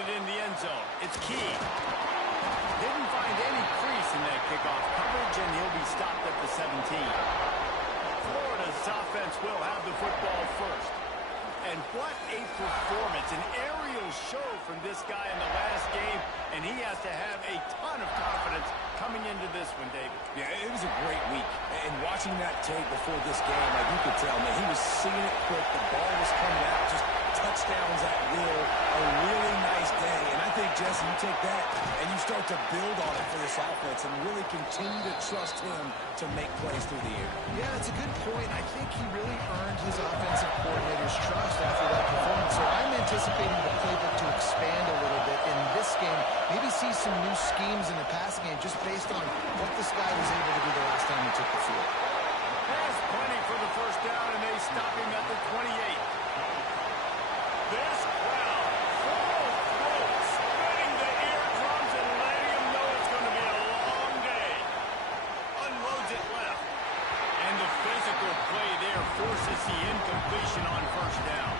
it in the end zone. It's key. Didn't find any crease in that kickoff coverage, and he'll be stopped at the 17. Florida's offense will have the football first. And what a performance, an aerial show from this guy in the last game, and he has to have a ton of confidence coming into this one, David. Yeah, it was a great week. And watching that tape before this game, like you could tell, man, he was seeing it quick. The ball was coming out, just touchdowns at will. A really nice day. And I think, Jesse, you take that and you start to build on it for this offense and really continue to trust him to make plays through the air. Yeah, that's a good point. I think he really earned his offensive coordinator's trust after that performance. So I'm anticipating the playbook to expand a little bit in this game. Maybe see some new schemes in the passing game just based on what this guy was able to do the last time he took the field. There's plenty for the first down, and they stop him at the 28. This crowd, full of throats, spinning the eardrums and letting him know it's going to be a long day. Unloads it left. And the physical play there forces the incompletion on first down.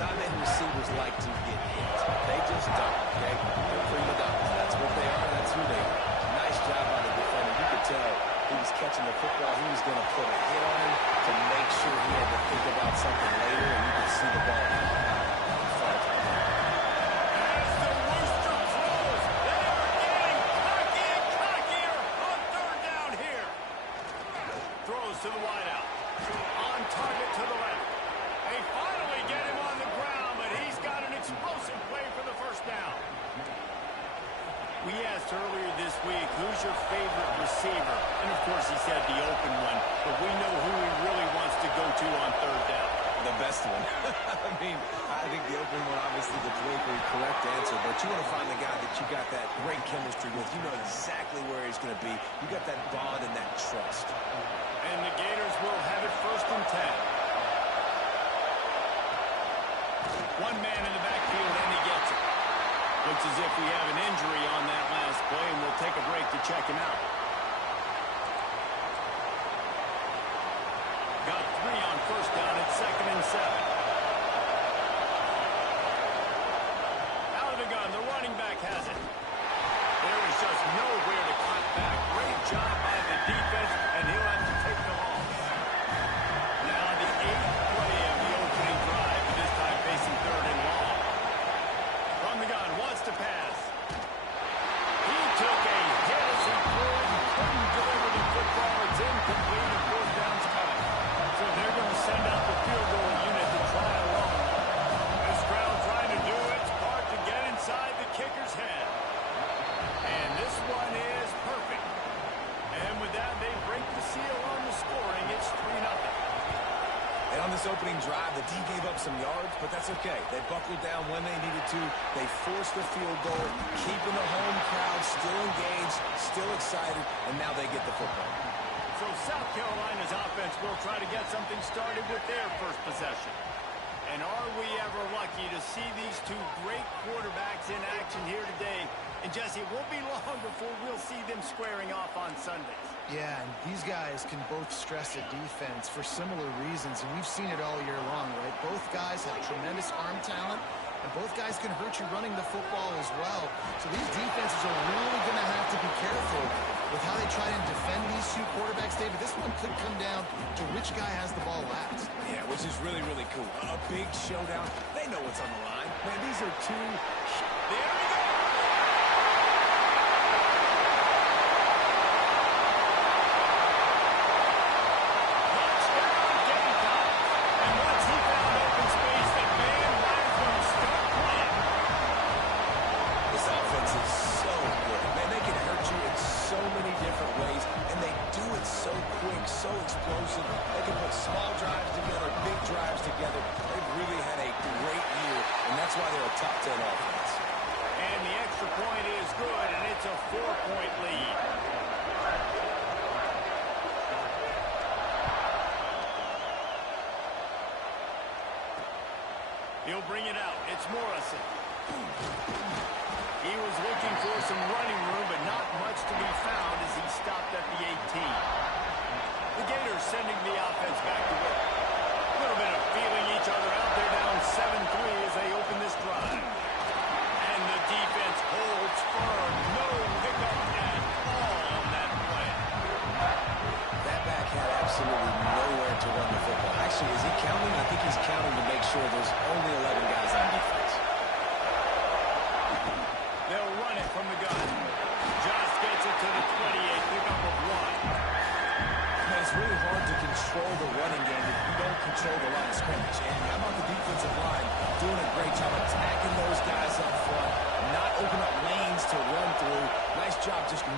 Not many receivers like to get hit. They just don't, okay? They're prima donnas. That's what they are. That's who they are. Nice job by the defender. You could tell he was catching the football. He was going to put a hit on him to make sure he had to think about something later, and you could see the ball. As the rooster crows, they are getting cocky and cockier on third down here. Throws to the wideout. On target to the left. They finally get him on the ground, but he's got an explosive play for the first down. We asked earlier this week, who's your favorite receiver? And, of course, he said the open one, but we know who he really wants to go to on third down. The best one. I mean, I think the open one, obviously, the politically correct answer, but you want to find the guy that you got that great chemistry with. You know exactly where he's going to be. You got that bond and that trust. And the Gators will have it 1st and 10. One man in the backfield, and he gets it. Looks as if we have an injury on that last play, and we'll take a break to check him out. Got 3 on first down at 2nd and 7. Out of the gun, the running back has it. There is just nowhere to cut back. Great job by the defense, and he'll have to take the loss. Now the 8th play of the opening drive, and this time facing 3rd and long. From the gun, wants to pass. He took a hit as he threw it and couldn't deliver the football. It's incomplete, and 4th down's coming. So they're going to send out the field goal unit to try a long one. This crowd trying to do its part to get inside the kicker's head. And this one is perfect. And with that, they break the seal on the scoring. It's 3-0. And on this opening drive, the D gave up some yards, but that's okay. They buckled down when they needed to. They forced the field goal, keeping the home crowd still engaged, still excited, and now they get the football. So South Carolina's offense will try to get something started with their first possession. And are we ever lucky to see these two great quarterbacks in action here today? And Jesse, it won't be long before we'll see them squaring off on Sundays. Yeah, and these guys can both stress a defense for similar reasons, and we've seen it all year long, right? Both guys have tremendous arm talent, and both guys can hurt you running the football as well. So these defenses are really going to have to be careful with how they try and defend these two quarterbacks, David. This one could come down to which guy has the ball last. Yeah, which is really, really cool. A big showdown. They know what's on the line. Man, these are two... There we go! So explosive. They can put small drives together, big drives together. They've really had a great year, and that's why they're a top 10 offense. And the extra point is good, and it's a 4-point lead. He'll bring it out. It's Morrison. He was looking for some running room, but not much to be found as he stopped at the 18. The Gators sending the offense back to work. A little bit of feeling each other out. They're down 7-3 as they open this drive.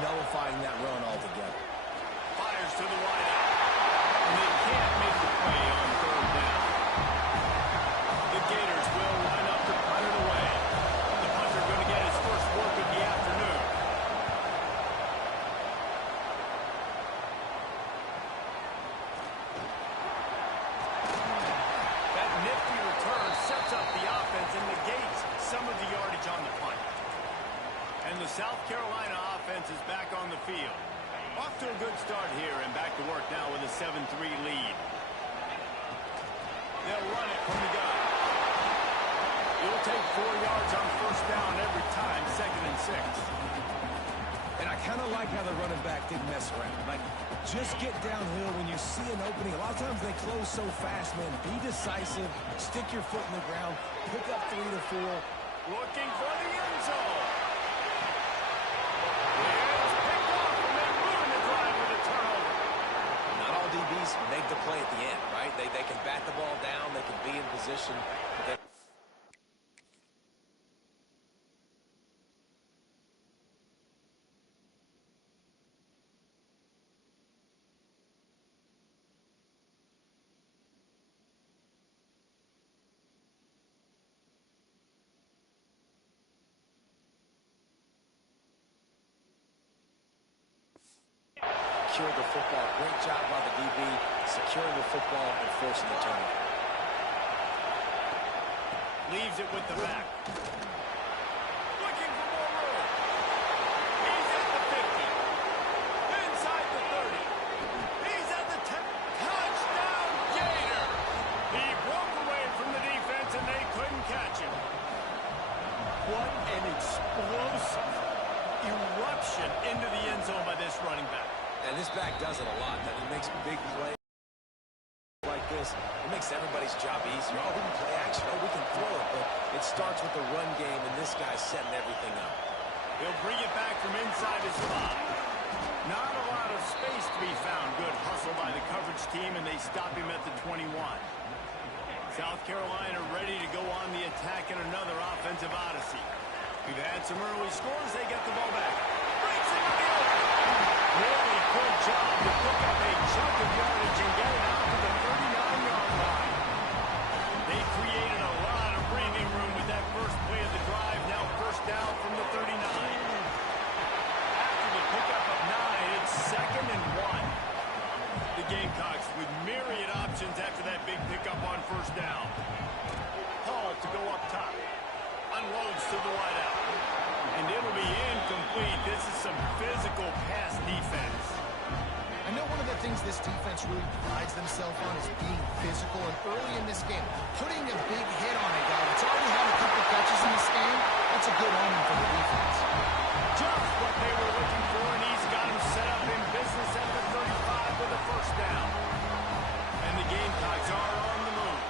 nullifying that run altogether. Fires to the wideout. And they can't make the play on third down. The Gators will line up to punt it away. The punter going to get his first work of the afternoon. That nifty return sets up the offense and negates some of the yardage on the punt. And the South Carolina offense is back on the field. Off to a good start here and back to work now with a 7-3 lead. They'll run it from the gun. It'll take 4 yards on first down every time, 2nd and 6. And I kind of like how the running back didn't mess around. Like, just get downhill when you see an opening. A lot of times they close so fast, man. Be decisive. Stick your foot in the ground. Pick up 3 to 4. Looking for the end zone. It's picked off, and they ruin the drive with a turnover. Not all DBs make the play at the end, right? They can bat the ball down. They can be in position. Secure the football. Great job by the DB, securing the football and forcing the turnover. Leaves it with the back. Looking for more room. He's at the 50. Inside the 30. He's at the 10. Touchdown, Gator! He broke away from the defense and they couldn't catch him. What an explosive eruption into the end zone by this running back. And this back does it a lot. He makes big plays like this. It makes everybody's job easier. Oh, we can play action. Oh, we can throw it. But it starts with the run game, and this guy's setting everything up. He'll bring it back from inside his 5. Not a lot of space to be found. Good hustle by the coverage team, and they stop him at the 21. South Carolina ready to go on the attack in another offensive odyssey. We've had some early scores. They get the ball back. Breaks into the open. Really good job to pick up a chunk of yardage and get it out to the 39-yard line. They created a lot of breathing room with that first play of the drive. Now first down from the 39. After the pickup of 9, it's 2nd and 1. The Gamecocks with myriad options after that big pickup on first down. Hall to go up top. Unloads to the wideout. And it'll be incomplete. This is some physical pass defense. I know one of the things this defense really prides themselves on is being physical. And early in this game, putting a big hit on a guy that's already had a couple catches in this game, that's a good omen for the defense. Just what they were looking for, and he's got him set up in business at the 35 with a first down. And the Gamecocks are on the move.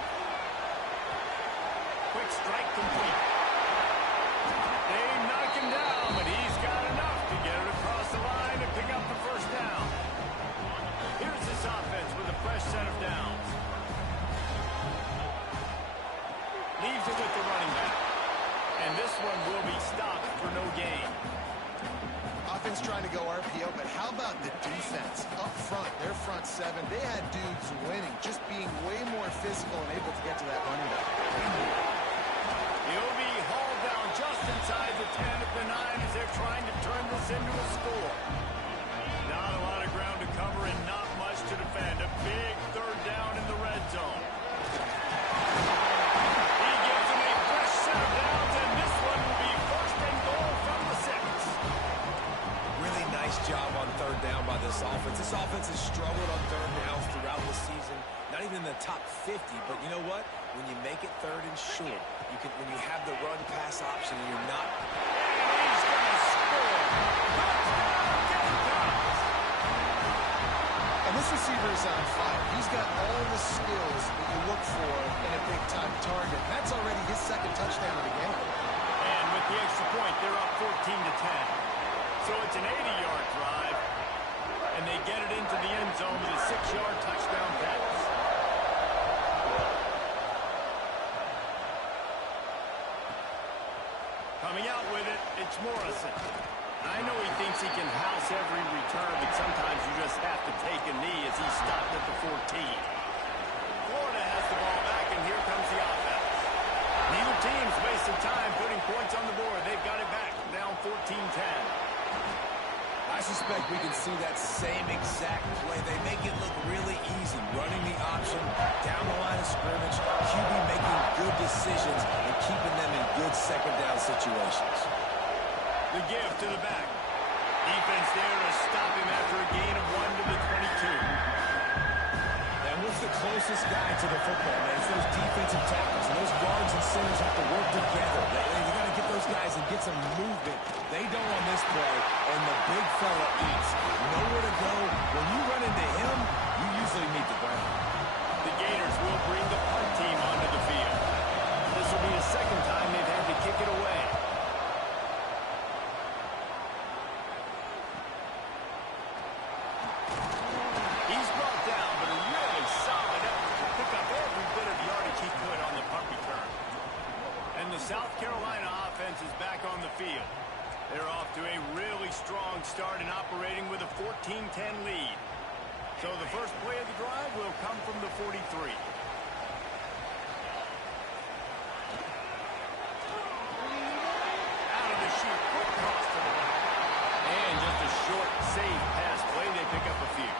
Quick strike complete. They knock him down, but he's got enough to get it across the line and pick up the first down. Here's this offense with a fresh set of downs. Leaves it with the running back. And this one will be stopped for no gain. Offense trying to go RPO, but how about the defense? Up front, their front 7, they had dudes winning, just being way more physical and able to get to that running back. He'll be hauled down just inside the 10 at the 9 as they're trying to turn this into a score. Not a lot of ground to cover and not much to defend. A big third down in the red zone. He gives him a fresh set of downs, and this one will be 1st and goal from the 6. Really nice job on third down by this offense. This offense has struggled on third downs throughout the season. Not even in the top 50, but you know what? When you make it 3rd and short, you can. When you have the run-pass option, and you're not. And he's going to score. Touchdown, Gamecocks! And this receiver is on fire. He's got all the skills that you look for in a big-time target. That's already his 2nd touchdown of the game. And with the extra point, they're up 14-10. So it's an 80-yard drive, and they get it into the end zone with a 6-yard touchdown pass. Coming out with it, it's Morrison. I know he thinks he can house every return, but sometimes you just have to take a knee as he stopped at the 14. Florida has the ball back, and here comes the offense. Neither team's wasted time putting points on the board. They've got it back, down 14-10. I suspect we can see that same exact play. They make it look really easy, running the option down the line of scrimmage, QB making good decisions and keeping them in good second down situations. The give to the back. Defense there to stop him after a gain of 1 to the 22. And what's the closest guy to the football, man? It's those defensive tackles. And those guards and centers have to work together. You got to get those guys and get some movement. They don't on this play, and the big fella eats. Nowhere to go. When you run into him, you usually meet the ground. The Gators will bring the punt team onto the field. This will be the second time they've had to kick it away. He's brought down, but a really solid effort to pick up every bit of yardage he could on the punt return. And the South Carolina offense is back on the field. They're off to a really strong start and operating with a 14-10 lead. So the first play of the drive will come from the 43. Out of the chute, quick cross to the right. And just a short, safe pass play. They pick up a few.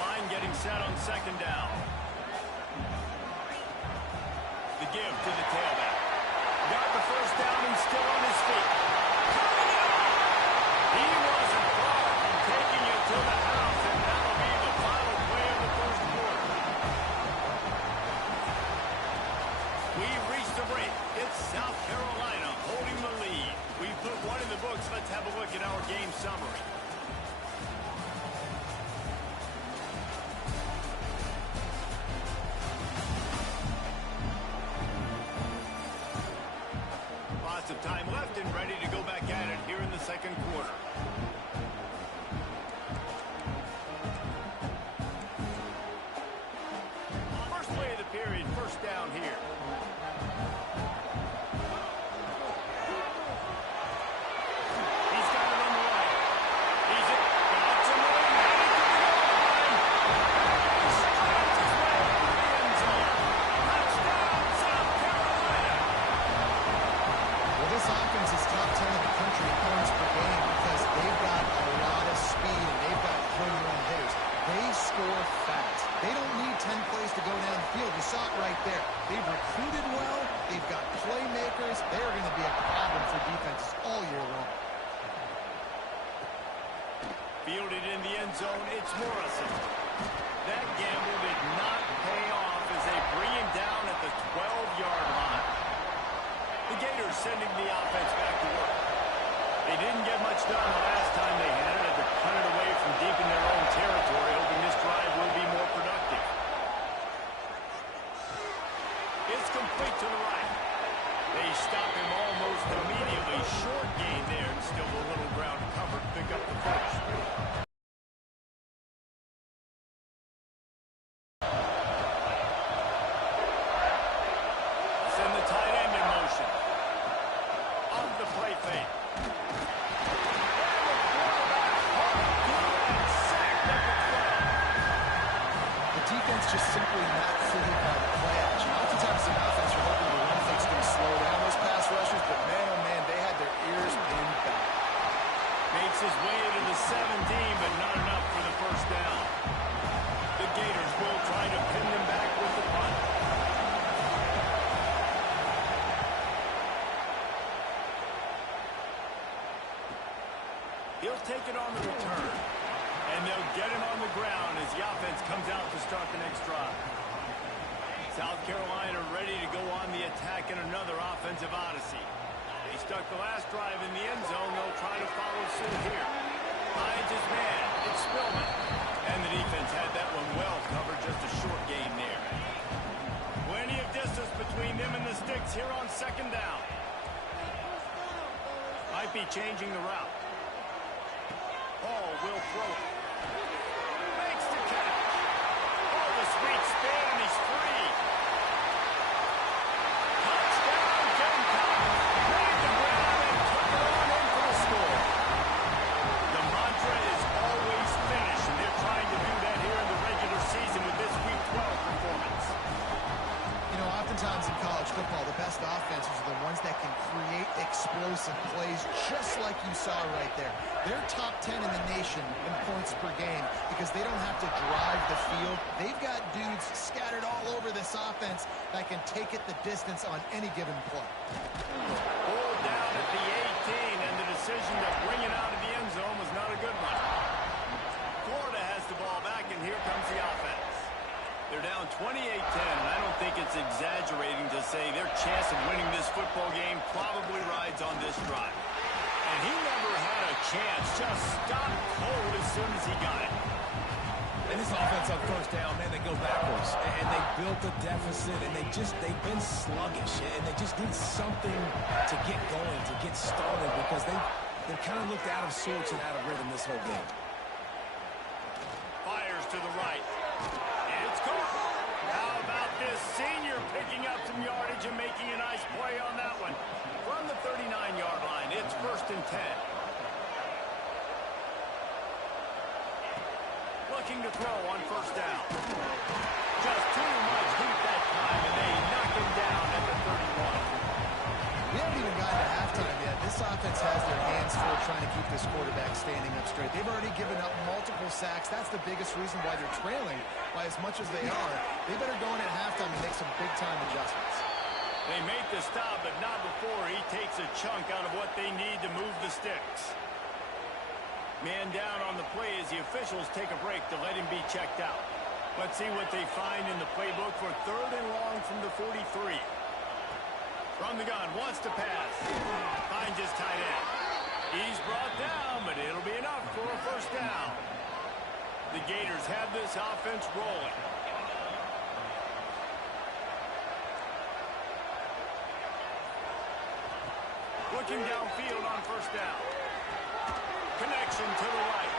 Line getting set on second down. The give to the tailback. Got the first down and still on his feet. He wasn't far from taking it to the house, and that'll be the final play of the first quarter. We've reached the break. It's South Carolina holding the lead. We've put one in the books. Let's have a look at our game summary. Lots of time left and ready to go back at it here in the second quarter. First play of the period, first down here. He's got it on the right. He's it. Got some more. Strikes his way into the end zone. Touchdown, South Carolina. Well, this offense is top 10 in the country in points per game because they've got a lot of speed and they've got home run hitters. They score fast. They don't need 10 plays to go down the field. You saw it right there. They've recruited well. They've got playmakers. They're going to be a problem for defenses all year long. Fielded in the end zone, it's Morrison. That gamble did not pay off as they bring him down at the 12-yard line. The Gators sending the offense back to work. They didn't get much done the last time they had it. Had to punt it away from deep in their own territory, hoping this drive will be more productive. It's complete to the right. They stop him almost immediately. Short gain there, and still a little ground covered. Pick up the first. Send the tight end in motion. Off the play fake. The defense just simply not fooled by the play action. Oftentimes the offense are hoping the run fake's going to slow down those pass rushers, but man, oh man, they had their ears pinned back. Makes his way to the 17, but not enough for the first down. The Gators will try to pin them back with the punt. He'll take it on the return. And they'll get him on the ground as the offense comes out to start the next drive. South Carolina ready to go on the attack in another offensive odyssey. They stuck the last drive in the end zone. They'll try to follow suit here. Finds his man. It's Spillman. And the defense had that one well covered. Just a short gain there. Plenty of distance between them and the sticks here on second down. Might be changing the route. Ball will throw it. Makes the catch. Oh, the sweet spin, and he's free. Touchdown, Gamecocks. Made the ground and took it on in for the score. explosive plays just like you saw right there. They're top 10 in the nation in points per game because they don't have to drive the field. They've got dudes scattered all over this offense that can take it the distance on any given play. Ball down at the 18, and the decision to bring it out of the end zone was not a good one. Florida has the ball back, and here comes the offense. They're down 28-10, and I don't think it's exaggerating to say their chance of winning this football game probably rides on this drive. And he never had a chance, just stopped cold as soon as he got it. And this offense on first down, man, they go backwards. And they built a deficit, and they've been sluggish. And they just need something to get going, to get started, because they've kind of looked out of sorts and out of rhythm this whole game. Fires to the right. It's caught. How about this senior picking up some yardage and making a nice play on that one? From the 39-yard line, it's 1st and 10. Looking to throw on 1st down. Just too much heat that time, and they knock him down at the 31. We haven't even gotten to halftime yet. This offense has their hands full trying to keep this quarterback standing up straight. They've already given up multiple sacks. That's the biggest reason why they're trailing by as much as they are. They better go in at halftime and make some big-time adjustments. They make the stop, but not before he takes a chunk out of what they need to move the sticks. Man down on the play as the officials take a break to let him be checked out. Let's see what they find in the playbook for 3rd and long from the 43. From the gun, wants to pass. Finds his tight end. He's brought down, but it'll be enough for a 1st down. The Gators have this offense rolling. Looking downfield on 1st down. Connection to the right.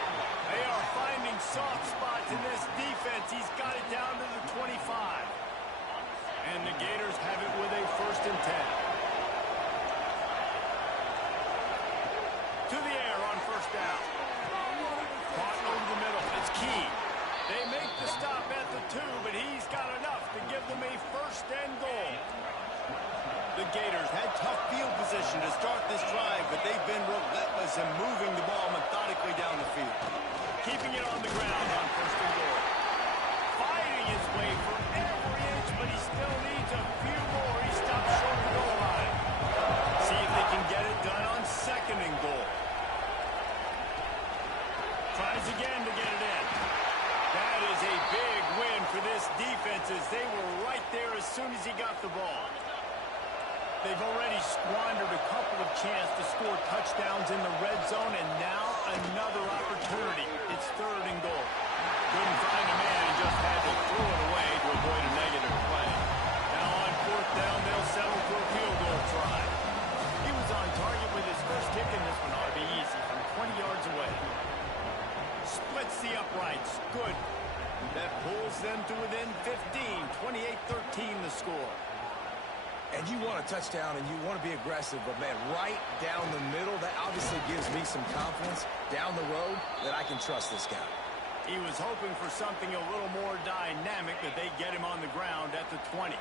They are finding soft spots in this defense. He's got it down to the 25. And the Gators have it with a 1st and 10. To the air on 1st down. Caught over the middle. It's key. They make the stop at the 2, but he's got enough to give them a 1st and goal. The Gators had tough field position to start this drive, but they've been relentless in moving the ball methodically down the field. Keeping it on the ground on 1st and goal. Fighting his way for every inch, but he still needs a few more. He stops short of the goal line. See if they can get it done on 2nd and goal. Tries again to get it in. That is a big win for this defense as they were right there as soon as he got the ball. They've already squandered a couple of chances to score touchdowns in the red zone, and now another opportunity. It's 3rd and goal. Couldn't find a man and just had to throw it away to avoid a negative play. Now on 4th down, they'll settle for a field goal try. He was on target with his first kick, and this one ought to be easy from 20 yards away. Splits the uprights. Good. That pulls them to within 15. 28-13 the score. And you want a touchdown and you want to be aggressive, but, man, right down the middle, that obviously gives me some confidence down the road that I can trust this guy. He was hoping for something a little more dynamic, but they get him on the ground at the 20.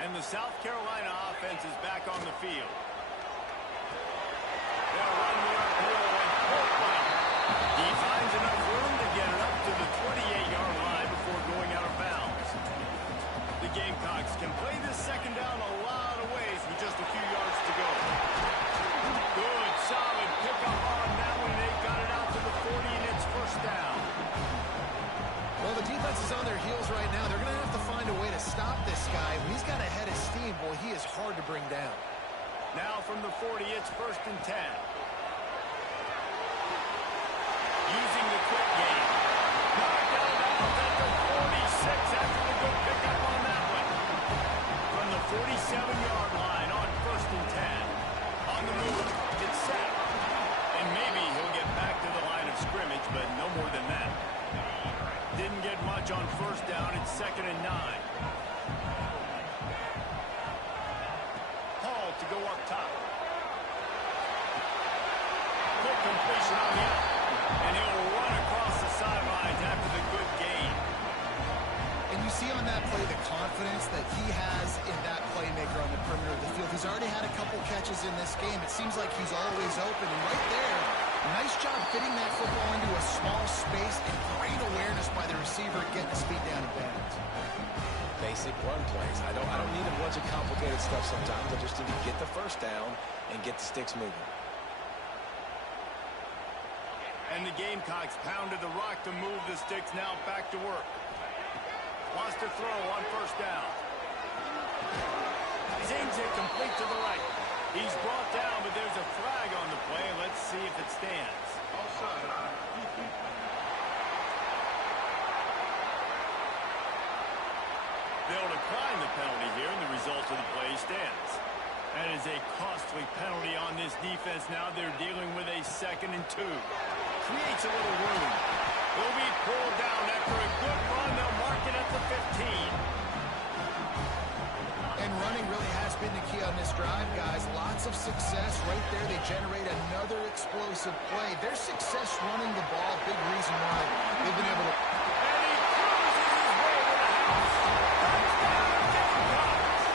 And the South Carolina offense is back on the field. They'll run the uphill and Portland. He finds enough room to get it up to the 28-yard line before going out of bounds. The Gamecocks can play this 2nd down a lot of ways with just a few yards to go. Good, solid pickup on that one. They got it out to the 40, and it's 1st down. Well, the defense is on their heels right now. They're going to have to find a way to stop this guy. When he's got a head of steam, boy, he is hard to bring down. Now from the 40, it's 1st and 10. Using the quick game. Knocked out of bounds at the 46 after the good pickup on that one. From the 47-yard line on 1st and 10. On the move, it's set. And maybe he'll get back to the line of scrimmage, but no more than that. Didn't get much on 1st down. It's 2nd and 9. Hall to go up top. Quick completion on the out. And he'll run across the sidelines after the good gain. And you see on that play the confidence that he has in that playmaker on the perimeter of the field. He's already had a couple catches in this game. It seems like he's always open. And right there, nice job fitting that football into a small space and great awareness by the receiver getting his feet down in bounds. Basic run plays. I don't need a bunch of complicated stuff sometimes. I just need to get the first down and get the sticks moving. And the Gamecocks pounded the rock to move the sticks. Now back to work. Wants to throw on first down. Zings it complete to the right. He's brought down, but there's a flag on the play. Let's see if it stands. They'll decline the penalty here, and the result of the play stands. That is a costly penalty on this defense. Now they're dealing with a 2nd and 2. Creates a little room. Will be pulled down after a good run. They'll mark it at the 15. And running really has been the key on this drive, guys. Lots of success right there. They generate another explosive play. Their success running the ball, big reason why they've been able to... And he cruises his way to the house. Touchdown, Gamecocks!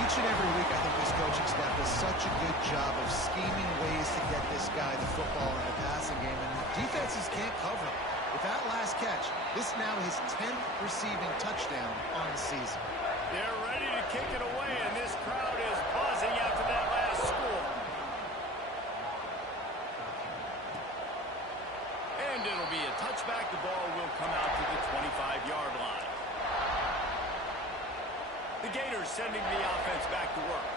Each and every week, I think this coaching staff does such a good job of scheming ways to get this guy the football in the passing game, and the defenses can't cover him. With that last catch, this now his 10th receiving touchdown on the season. They're ready to kick it away, and this crowd is buzzing after that last score. And it'll be a touchback. The ball will come out to the 25-yard line. The Gators sending the offense back to work.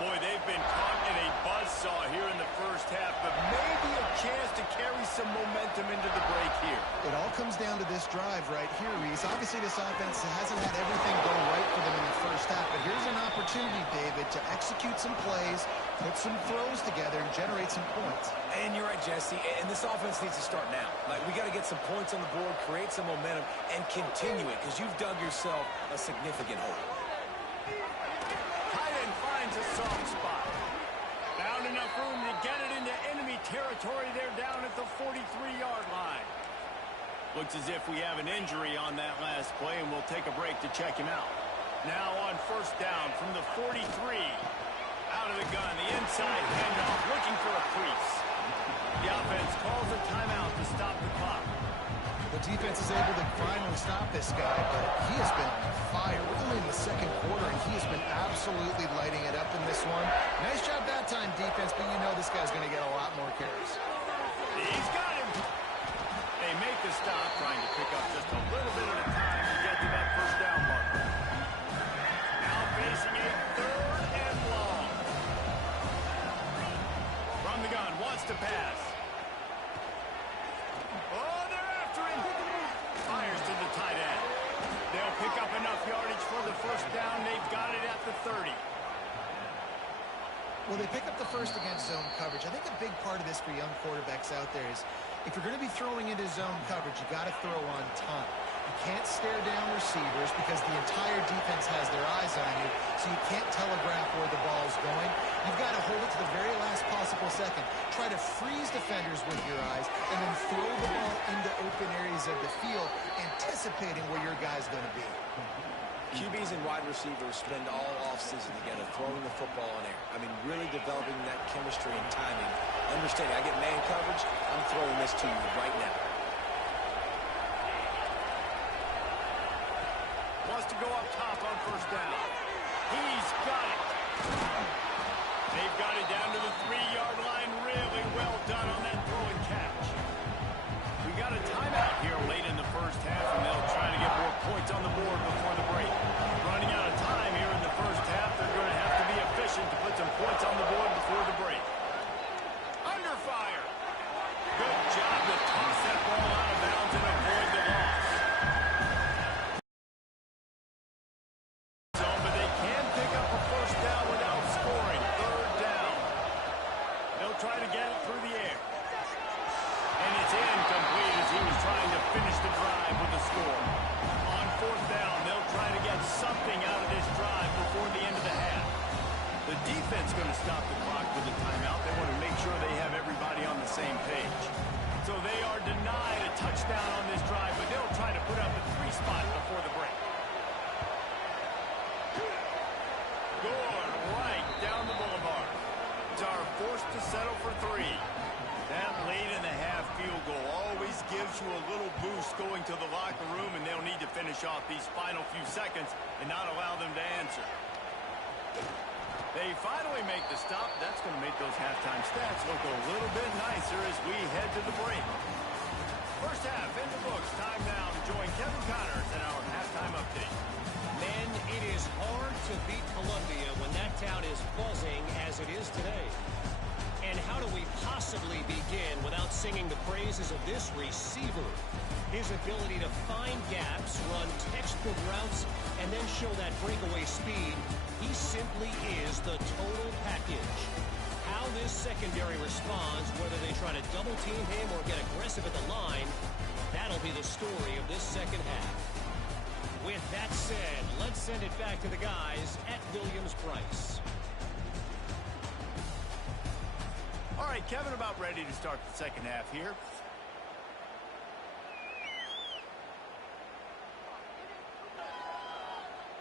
Boy, they've been caught in a buzzsaw here in the first half, but maybe a chance to carry some momentum into the break here. It all comes down to this drive right here, Reese. Obviously, this offense hasn't had everything go right for them in the first half, but here's an opportunity, David, to execute some plays, put some throws together, and generate some points. And you're right, Jesse, and this offense needs to start now. Like, we got to get some points on the board, create some momentum, and continue it, because you've dug yourself a significant hole. Finds a soft spot. Found enough room to get it into enemy territory. They're down at the 43-yard line. Looks as if we have an injury on that last play, and we'll take a break to check him out. Now on first down from the 43. Out of the gun, the inside handoff, looking for a crease. The offense calls a timeout to stop the clock. The defense is able to finally stop this guy, but he has been on fire. We're only in the second quarter, and he has been absolutely lighting it up in this one. Nice job that time, defense, but you know this guy's going to get a lot more carries. He's got him. They make the stop, trying to pick up just a little bit at a time to get to that first down marker. Now facing a 3rd and long. From the gun, wants to pass. Oh, they're after him. Fires to the tight end. They'll pick up enough yardage for the first down. They've got it at the 30. Well, they pick up the first against zone coverage. I think a big part of this for young quarterbacks out there is if you're going to be throwing into zone coverage, you got to throw on time. You can't stare down receivers because the entire defense has their eyes on you, so you can't telegraph where the ball's going. You've got to hold it to the very last possible second. Try to freeze defenders with your eyes, and then throw the ball into open areas of the field, anticipating where your guy's going to be. QBs and wide receivers spend all offseason together throwing the football in air. I mean, really developing that chemistry and timing. Understanding, I get man coverage, I'm throwing this to you right now. Wants to go up top on first down. He's got it. They've got it down to the 3-yard line. Really well done on that throw and catch. We got a timeout here late in the first half, and they'll try to get more points on the board before the break. Running out of time here in the first half. They're going to have to be efficient to put some points on the board before the break. Under fire. Good job to toss that ball out of bounds and avoid the loss. But they can pick up a first down without scoring. 3rd down. They'll try to get it through the air. And it's incomplete as he was trying to finish the drive with a score. On 4th down, they'll try to get something out of this drive before the end of the half. The defense going to stop the clock with a timeout. They want to make sure they have everybody on the same page. So they are denied a touchdown on this drive, but they'll try to put up a 3 forced to settle for 3. That late in the half field goal always gives you a little boost going to the locker room, and they'll need to finish off these final few seconds and not allow them to answer. They finally make the stop. That's going to make those halftime stats look a little bit nicer as we head to the break. First half in the books. Time now to join Kevin Connors in our halftime update. Men, it is hard to beat Columbia when that town is buzzing as it is today. And how do we possibly begin without singing the praises of this receiver? His ability to find gaps, run textbook routes, and then show that breakaway speed. He simply is the total package. How this secondary responds, whether they try to double team him or get aggressive at the line, that'll be the story of this second half. With that said, let's send it back to the guys at Williams-Brice. All right, Kevin, about ready to start the second half here.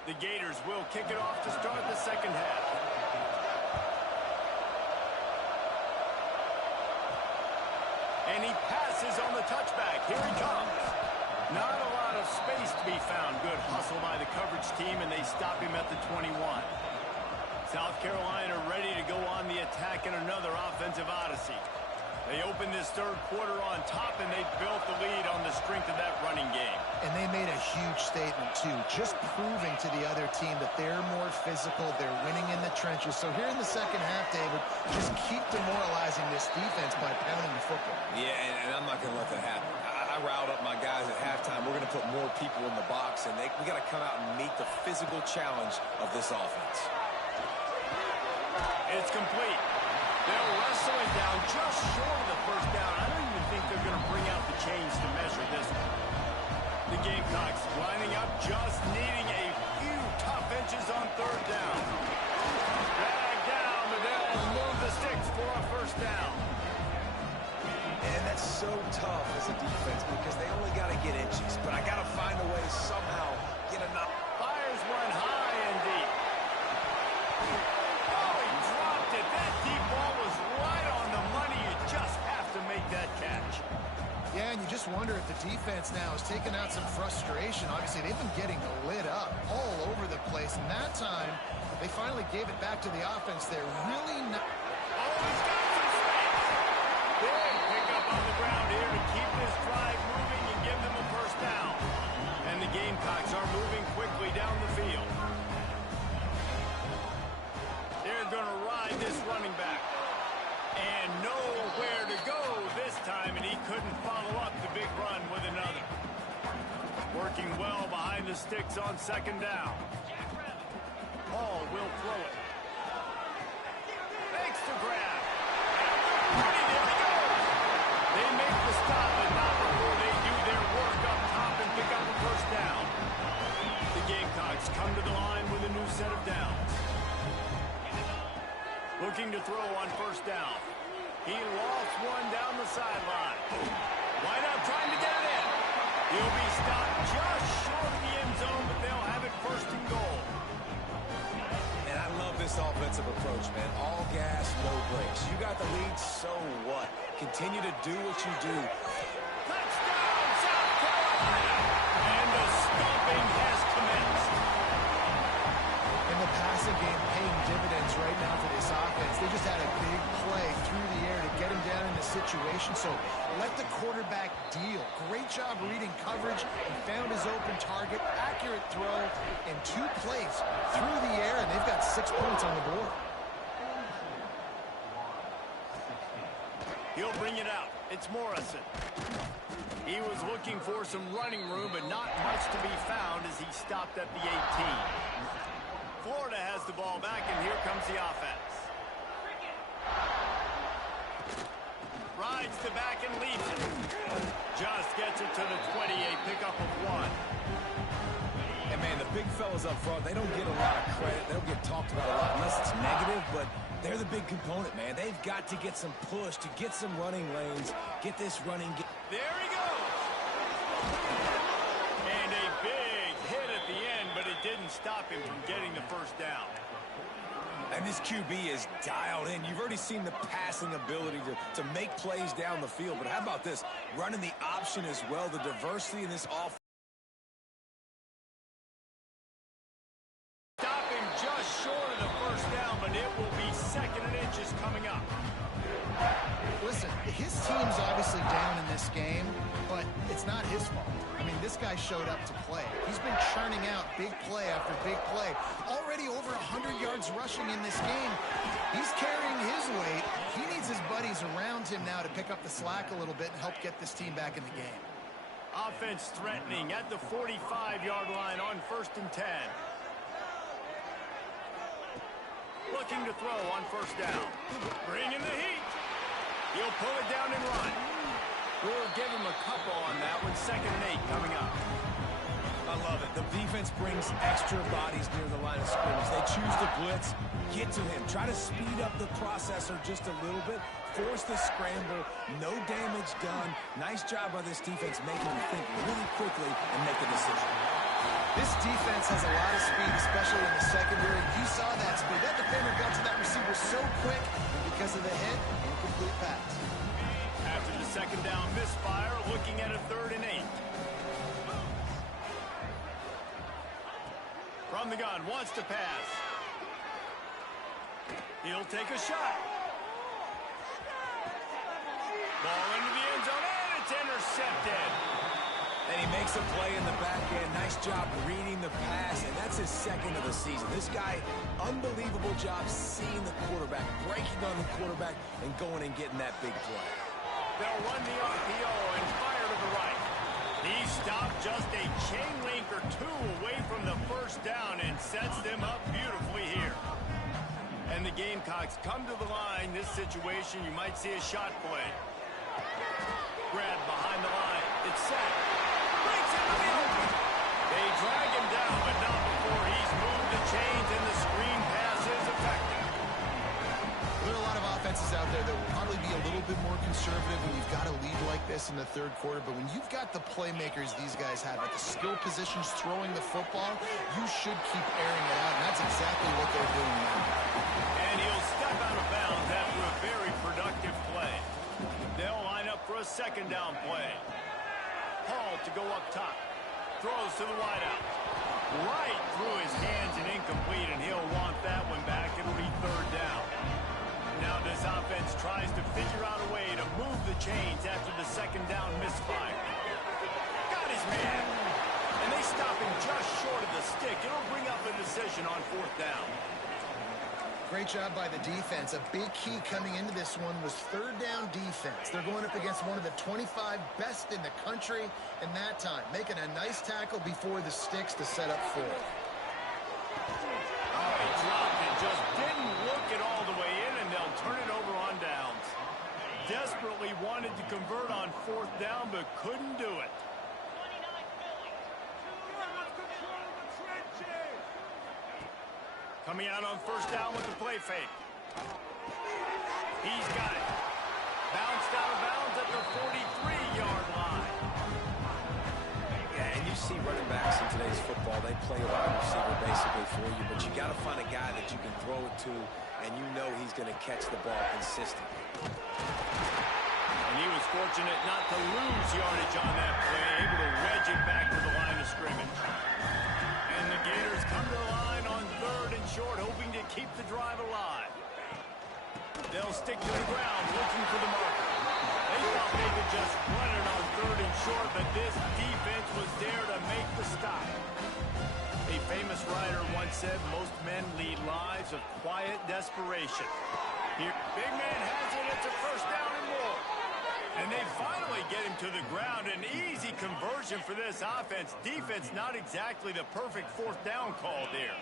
The Gators will kick it off to start the second half. And he passes on the touchback. Here he comes. Not a lot of space to be found. Good hustle by the coverage team, and they stop him at the 21. South Carolina ready to go on the attack in another offensive odyssey. They opened this third quarter on top, and they built the lead on the strength of that running game. And they made a huge statement, too, just proving to the other team that they're more physical, they're winning in the trenches. So here in the second half, David, just keep demoralizing this defense by pounding the football. Yeah, and I'm not going to let that happen. I riled up my guys at halftime. We're going to put more people in the box, and we got to come out and meet the physical challenge of this offense. It's complete. They'll wrestle it down just short of the first down. I don't even think they're going to bring out the chains to measure this one. The Gamecocks lining up, just needing a few tough inches on third down. Drag down, but they'll move the sticks for a first down. And that's so tough as a defense because they only got to get inches. But I got to find a way to somehow get enough. Fires one high and deep. Oh, he dropped it. That deep ball was right on the money. You just have to make that catch. Yeah, and you just wonder if the defense now has taken out some frustration. Obviously, they've been getting lit up all over the place. And that time, they finally gave it back to the offense. They're really not... Oh, he's got some space. Big pickup on the ground here to keep this drive moving and give them a first down. And the Gamecocks are moving quickly down the field. They're going to ride this running back. And nowhere to go this time, and he couldn't follow up the big run with another. Working well behind the sticks on second down. Hall will throw it. Makes the grab. And there he goes. They make the stop, but not before they do their work up top and pick up a first down. The Gamecocks come to the line with a new set of downs. Looking to throw on first down. He lofts one down the sideline. Wide out trying to get it in. He'll be stopped just short of the end zone, but they'll have it first and goal. And I love this offensive approach, man. All gas, no brakes. You got the lead, so what? Continue to do what you do. Touchdown, South Carolina! And the stomping has commenced. In the passing game, paying dividends right now for this offense. They just had a big play through the air to get him down in the situation. So let the quarterback deal. Great job reading coverage. He found his open target. Accurate throw in 2 plays through the air, and they've got 6 points on the board. He'll bring it out. It's Morrison. He was looking for some running room, but not much to be found as he stopped at the 18. Florida has the ball back, and here comes the offense. Rides the back and leaves it. Just gets it to the 20, a pickup of 1. And, man, the big fellas up front, they don't get a lot of credit. They don't get talked about a lot unless it's negative, but they're the big component, man. They've got to get some push to get some running lanes, get this running. There he goes. And a big hit at the end, but it didn't stop him from getting the first down. And this QB is dialed in. You've already seen the passing ability to make plays down the field. But how about this? Running the option as well, the diversity in this offense. Stop him just short of the first down, but it will be 2nd and inches coming up. Listen, his team's obviously down in this game, but it's not his fault. I mean, this guy showed up to play. He's been churning out big play after big play. Already over 100 yards rushing in this game. He's carrying his weight. He needs his buddies around him now to pick up the slack a little bit and help get this team back in the game. Offense threatening at the 45-yard line on 1st and 10. Looking to throw on 1st down. Bringing the heat. He'll pull it down and run. We'll give him a couple on that one. 2nd and 8 coming up. I love it. The defense brings extra bodies near the line of scrimmage. They choose to blitz, get to him, try to speed up the processor just a little bit, force the scramble, no damage done. Nice job by this defense making him think really quickly and make a decision. This defense has a lot of speed, especially in the secondary. You saw that speed. That defender got to that receiver so quick, and because of the hit, incomplete pass. After the 2nd down misfire, looking at a 3rd and 8. From the gun, wants to pass. He'll take a shot. Ball into the end zone, and it's intercepted. And he makes a play in the back end. Nice job reading the pass, and that's his 2nd of the season. This guy, unbelievable job seeing the quarterback, breaking on the quarterback, and going and getting that big play. They'll run the RPO and fire to the right. He stopped just a chain link or 2 away from the 1st down and sets them up beautifully here. And the Gamecocks come to the line. This situation, you might see a shot play. Grab behind the line. It's set. Breaks into the open. They drag him down, but not before he's moved the chains, and the screen pass is effective. There are a lot of offenses out there that will probably be a little bit more conservative when you've got a lead like this in the 3rd quarter, but when you've got the playmakers these guys have at the skill positions throwing the football, you should keep airing it out, and that's exactly what they're doing now. And he'll step out of bounds after a very productive play. They'll line up for a 2nd down play. Hall to go up top. Throws to the wideout. Right through his hands and incomplete, and he'll want that one back. It'll be 3rd down. Now this offense tries to figure out a way to move the chains after the 2nd down misfire. Got his man. And they stop him just short of the stick. It'll bring up a decision on 4th down. Great job by the defense. A big key coming into this one was 3rd down defense. They're going up against one of the 25 best in the country in that time, making a nice tackle before the sticks to set up 4th. Oh, he dropped it. Just didn't look it all the way in, and they'll turn it over on downs. Desperately wanted to convert on 4th down, but couldn't do it. Coming out on 1st down with the play fake. He's got it. Bounced out of bounds at the 43-yard line. Yeah, and you see running backs in today's football, they play a wide receiver basically for you, but you got to find a guy that you can throw it to, and you know he's going to catch the ball consistently. And he was fortunate not to lose yardage on that play, able to wedge it back to the line of scrimmage. And the Gators come to the line on 3rd and short, hoping to keep the drive alive. They'll stick to the ground, looking for the marker. They thought they could just run it on 3rd and short, but this defense was there to make the stop. A famous writer once said, most men lead lives of quiet desperation. Here, big man has it, it's a 1st down and more. And they finally get him to the ground. An easy conversion for this offense. Defense not exactly the perfect 4th down call there.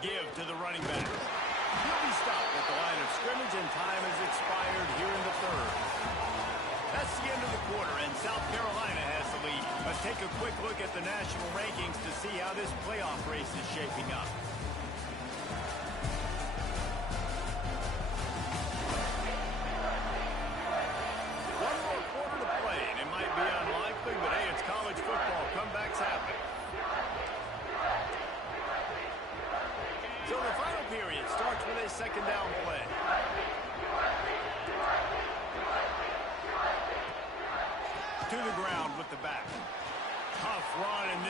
Give to the running back. He'll be stopped at the line of scrimmage, and time has expired here in the 3rd. That's the end of the quarter, and South Carolina has the lead. Let's take a quick look at the national rankings to see how this playoff race is shaping up. One more quarter to play, and it might be unlikely, but hey, it's college football. Comebacks happen.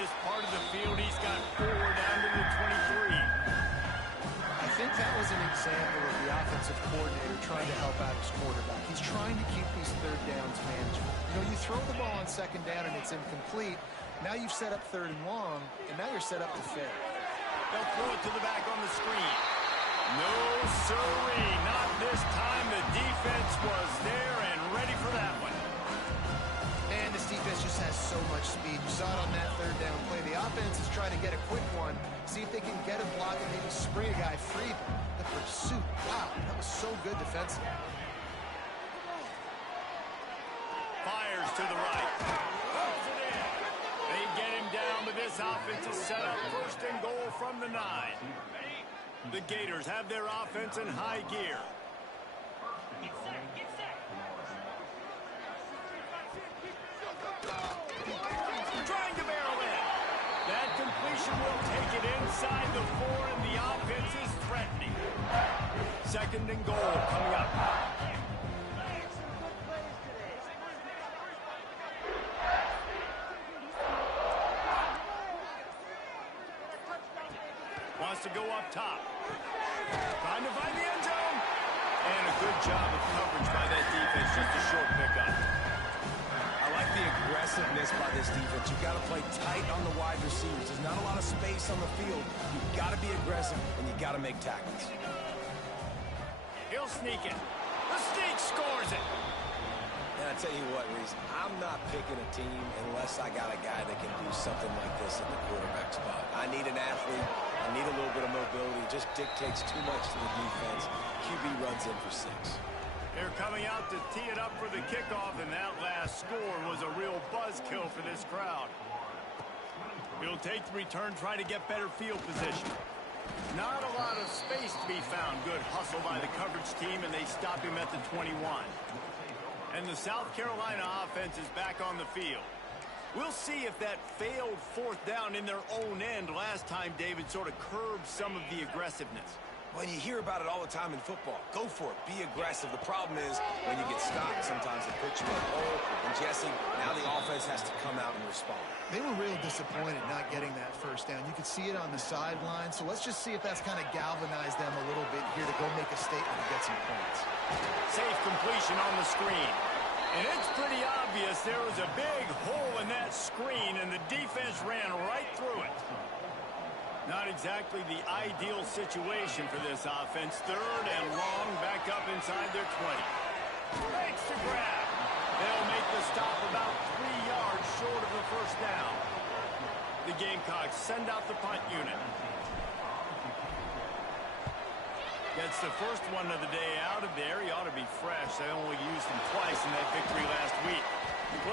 this part of the field. He's got 4 down to the 23. I think that was an example of the offensive coordinator trying to help out his quarterback. He's trying to keep these third downs manageable. You know, you throw the ball on second down and it's incomplete. Now you've set up third and long, and now you're set up to fail. They'll throw it to the back on the screen. No, sirree, not this time. The defense was there and ready for that one. And this defense just has so much speed. You saw it on that third down play. The offense is trying to get a quick one, see if they can get a block and maybe spring a guy free. The pursuit, wow, that was so good defensively. Fires to the right. Pulls it in. They get him down, but this offense is set up first and goal from the 9. The Gators have their offense in high gear. Trying to barrel in. That completion will take it inside the 4, and the offense is threatening. Second and goal coming up. Wants to go up top. Trying to find the end zone. And a good job of coverage by that defense. Just a short pickup. I like the aggressiveness by this defense. You've got to play tight on the wide receivers. There's not a lot of space on the field. You've got to be aggressive, and you've got to make tackles. He'll sneak it. The sneak scores it. And I tell you what, Reese, I'm not picking a team unless I got a guy that can do something like this in the quarterback spot. I need an athlete. I need a little bit of mobility. It just dictates too much to the defense. QB runs in for 6. They're coming out to tee it up for the kickoff, and that last score was a real buzzkill for this crowd. He'll take the return, try to get better field position. Not a lot of space to be found. Good hustle by the coverage team, and they stop him at the 21. And the South Carolina offense is back on the field. We'll see if that failed 4th down in their own end last time, David, sort of curbed some of the aggressiveness. When you hear about it all the time in football, go for it. Be aggressive. The problem is when you get stopped, sometimes it puts you in a hole. And Jesse, now the offense has to come out and respond. They were real disappointed not getting that first down. You could see it on the sideline. So let's just see if that's kind of galvanized them a little bit here to go make a statement and get some points. Safe completion on the screen. And it's pretty obvious there was a big hole in that screen, and the defense ran right through it. Not exactly the ideal situation for this offense. 3rd and long, back up inside their 20. Makes the grab. They'll make the stop about 3 yards short of the first down. The Gamecocks send out the punt unit. Gets the first one of the day out of there. He ought to be fresh. They only used him twice in that victory last week.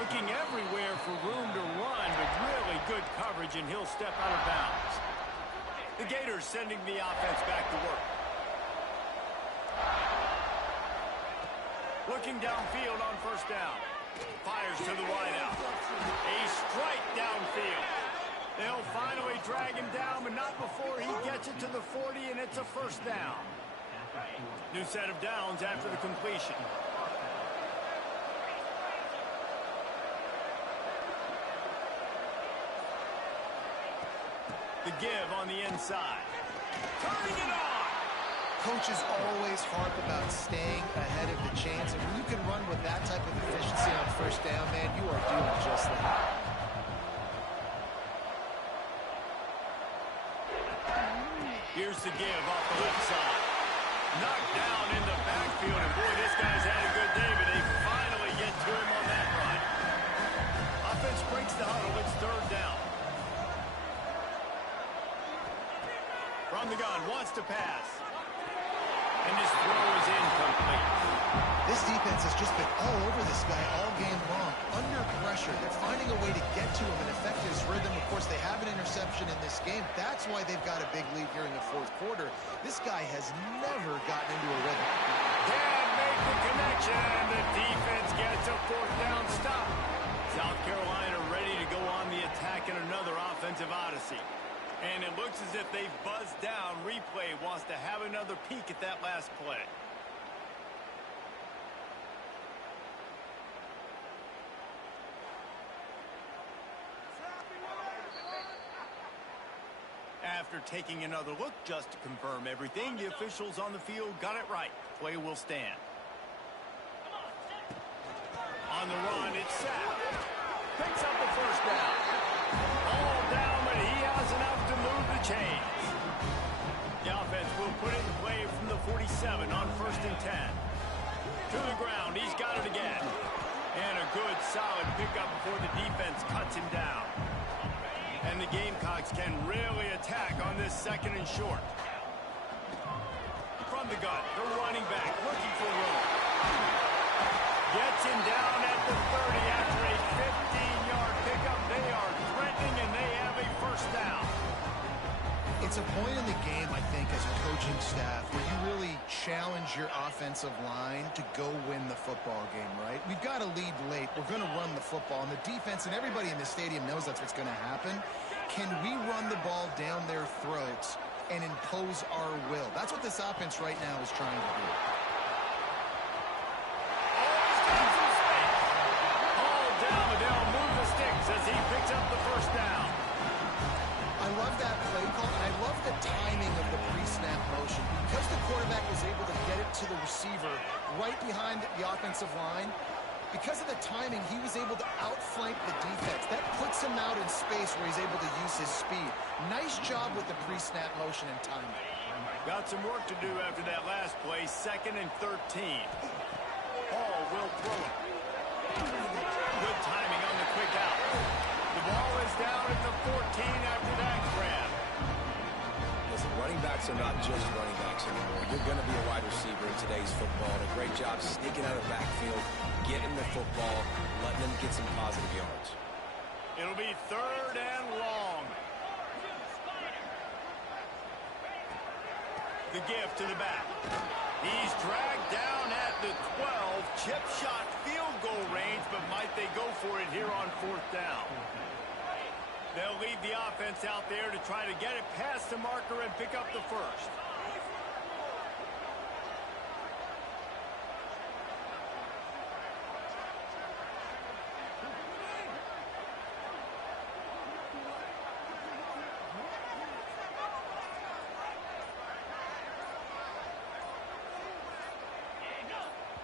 Looking everywhere for room to run, but really good coverage, and he'll step out of bounds. The Gators sending the offense back to work. Looking downfield on first down. Fires to the wideout. A strike downfield. They'll finally drag him down, but not before he gets it to the 40, and it's a first down. New set of downs after the completion. The give on the inside. Turning it on! Coaches always harp about staying ahead of the chains, and when you can run with that type of efficiency on first down, man, you are doing just that. Here's the give off the left side. Knocked down in the backfield, and boy, this guy's had a good day, but they finally get to him on that run. Offense breaks the huddle. It's 3rd down. From the gun, wants to pass. And his throw is incomplete. This defense has just been all over this guy all game long. Under pressure, they're finding a way to get to him and affect his rhythm. Of course, they have an interception in this game. That's why they've got a big lead here in the 4th quarter. This guy has never gotten into a rhythm. Can't make the connection, and the defense gets a 4th down stop. South Carolina ready to go on the attack in another offensive odyssey. And it looks as if they've buzzed down. Replay wants to have another peek at that last play. after taking another look just to confirm everything, the officials on the field got it right. Play will stand. On the run, it's Sapp. Picks up the first down. All down, but he has enough to move the chains. The offense will put it in play from the 47 on 1st and 10. To the ground, he's got it again. And a good, solid pickup before the defense cuts him down. And the Gamecocks can really attack on this 2nd and short. From the gun, the running back looking for room. Gets him down at the 30 after a 15-yard pickup. They are threatening, and they have a first down. It's a point in the game, I think, as a coaching staff where you really challenge your offensive line to go win the football game, right? We've got to lead late. We're going to run the football. And the defense and everybody in the stadium knows that's what's going to happen. Can we run the ball down their throats and impose our will? That's what this offense right now is trying to do. As he picks up the first down. I love that play call, and I love the timing of the pre-snap motion. Because the quarterback was able to get it to the receiver right behind the offensive line, because of the timing, he was able to outflank the defense. That puts him out in space where he's able to use his speed. Nice job with the pre-snap motion and timing. Got some work to do after that last play, 2nd and 13. Hall will throw it. Good timing on the quick out. The ball is down at the 14 after that grab. Listen, running backs are not just running backs anymore. You're going to be a wide receiver in today's football. And a great job sneaking out of the backfield, getting the football, letting them get some positive yards. It'll be 3rd and long. The give to the back. He's dragged down at the 12. Chip shot field goal range, but might they go for it here on 4th down? They'll leave the offense out there to try to get it past the marker and pick up the first.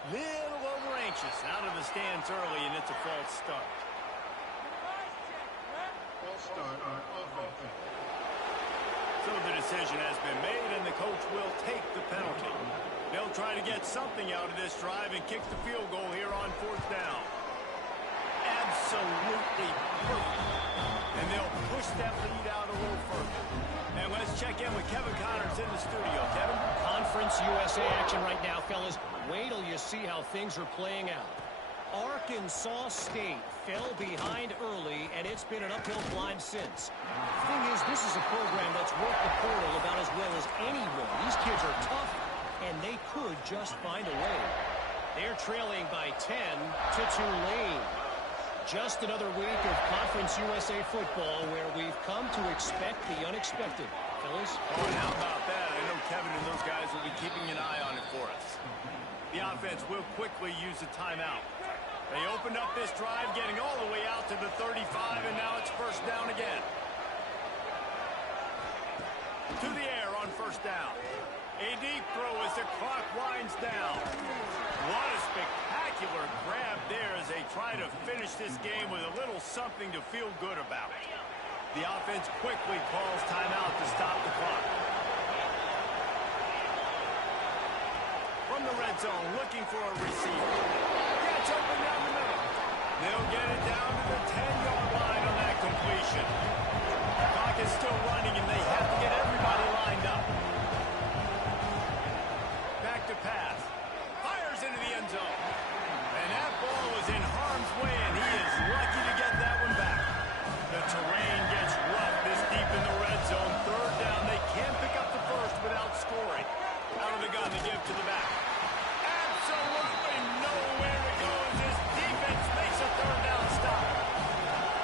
Little over anxious, out of the stands early, and it's a false start. False start on offense. So the decision has been made, and the coach will take the penalty. They'll try to get something out of this drive and kick the field goal here on 4th down. Absolutely perfect. And they'll push that lead out a little further. And let's check in with Kevin Connors in the studio. Kevin? Conference USA action right now, fellas. Wait till you see how things are playing out. Arkansas State fell behind early, and it's been an uphill climb since. Thing is, this is a program that's worked the portal about as well as anyone. These kids are tough, and they could just find a way. They're trailing by 10 to Tulane. Just another week of Conference USA football where we've come to expect the unexpected. Fellas? Oh, and how about that? I know Kevin and those guys will be keeping an eye on it for us. The offense will quickly use a timeout. They opened up this drive, getting all the way out to the 35, and now it's 1st down again. To the air on 1st down. A deep throw as the clock winds down. What a spectacular grab there as they try to finish this game with a little something to feel good about. The offense quickly calls timeout to stop the clock. From the red zone, looking for a receiver. Gets open down the middle. They'll get it down to the 10-yard line on that completion. The clock is still running, and they have to get everybody lined up. Back to pass. Fires into the end zone. And that ball was in harm's way, and he is lucky to get that one back. The terrain gets rough this deep in the red zone. 3rd down. They can't pick up the first without scoring. Out of the gun, they give to the back. Absolutely nowhere to go as this defense makes a 3rd down stop.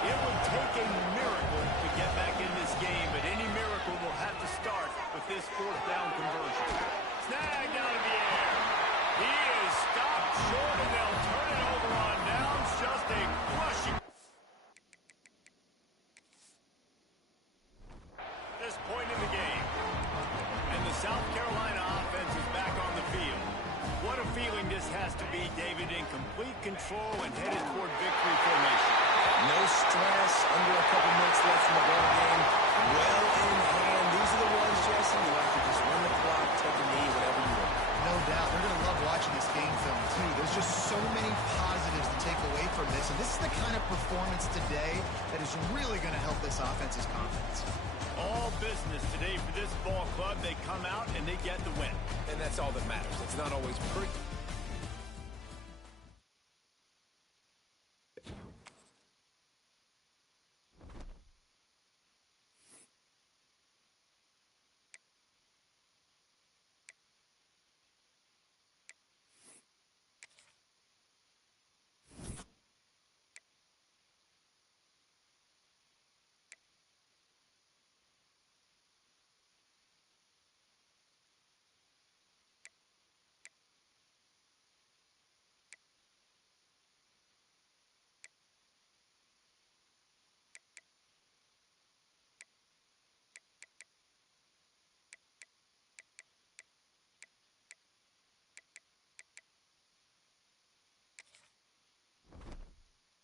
It would take a miracle to get back in this game, but any miracle will have to start with this 4th down conversion. Snagged out of the air. He is stopped short, and they'll turn it over on downs. Just a crushing. This point in the game. complete control and headed toward victory formation. No stress, under a couple minutes left in the ball game. Well in hand. These are the ones, Jesse, you like to just run the clock, take a knee, whatever you want. No doubt. They're going to love watching this game film, too. There's just so many positives to take away from this, and this is the kind of performance today that is really going to help this offense's confidence. All business today for this ball club. They come out and they get the win. And that's all that matters. It's not always pretty.